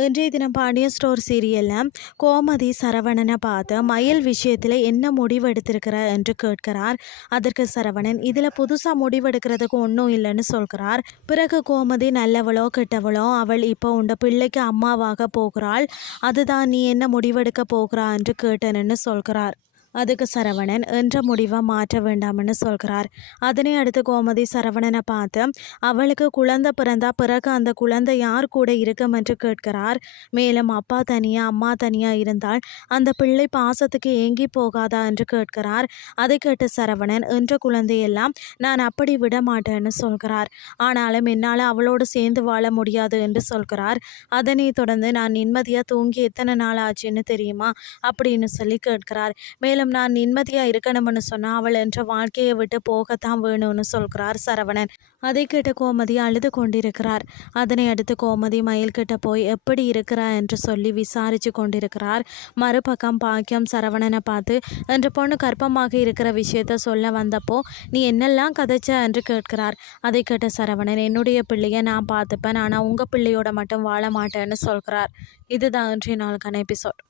இன்றைய தினம் பாண்டியன் ஸ்டோர் சீரியலில் கோமதி சரவணனை பார்த்து மயில் விஷயத்தில் என்ன முடிவெடுத்திருக்கிற என்று கேட்கிறார். அதற்கு சரவணன் இதில் புதுசாக முடிவெடுக்கிறதுக்கு ஒன்றும் இல்லைன்னு சொல்கிறார். பிறகு கோமதி நல்லவளோ கெட்டவளோ அவள் இப்போ உண்ட பிள்ளைக்கு அம்மாவாக போகிறாள், அதுதான் நீ என்ன முடிவெடுக்க போகிறா என்று கேட்டேன்னு சொல்கிறார். அதுக்கு சரவணன் என்ற முடிவை மாற்ற வேண்டாம்னு சொல்கிறார். அதனை அடுத்து கோமதி சரவணனை பார்த்து அவளுக்கு குழந்தை பிறந்தா பிறகு அந்த குழந்தை யார் கூட இருக்கும் என்று கேட்கிறார். மேலும் அப்பா தனியா அம்மா தனியா இருந்தால் அந்த பிள்ளை பாசத்துக்கு ஏங்கி போகாதா என்று கேட்கிறார். அதை கேட்டு சரவணன் என்ற குழந்தையெல்லாம் நான் அப்படி விட மாட்டேன்னு சொல்கிறார். ஆனாலும் என்னால் அவளோடு சேர்ந்து வாழ முடியாது என்று சொல்கிறார். அதனை தொடர்ந்து நான் நிம்மதியாக தூங்கி எத்தனை நாள் ஆச்சுன்னு தெரியுமா அப்படின்னு சொல்லி கேட்கிறார். மேலும் நான் நிம்மதியாக இருக்கணும்னு சொன்னால் அவள் என்ற வாழ்க்கையை விட்டு போகத்தான் வேணும்னு சொல்கிறார் சரவணன். அதை கேட்ட கோமதி அழுது கொண்டிருக்கிறார். அதனை அடுத்து கோமதி மயில்கிட்ட போய் எப்படி இருக்கிறா என்று சொல்லி விசாரித்து கொண்டிருக்கிறார். மறுபக்கம் பாக்கியம் சரவணனை பார்த்து என்ற பொண்ணு கர்ப்பமாக இருக்கிற விஷயத்த சொல்ல வந்தப்போ நீ என்னெல்லாம் கதைச்ச என்று கேட்கிறார். அதை கேட்ட சரவணன் என்னுடைய பிள்ளையை நான் பார்த்துப்பேன், ஆனால் உங்கள் பிள்ளையோட மட்டும் வாழ மாட்டேன்னு சொல்கிறார். இதுதான் இன்றைய நாளுக்கான எபிசோட்.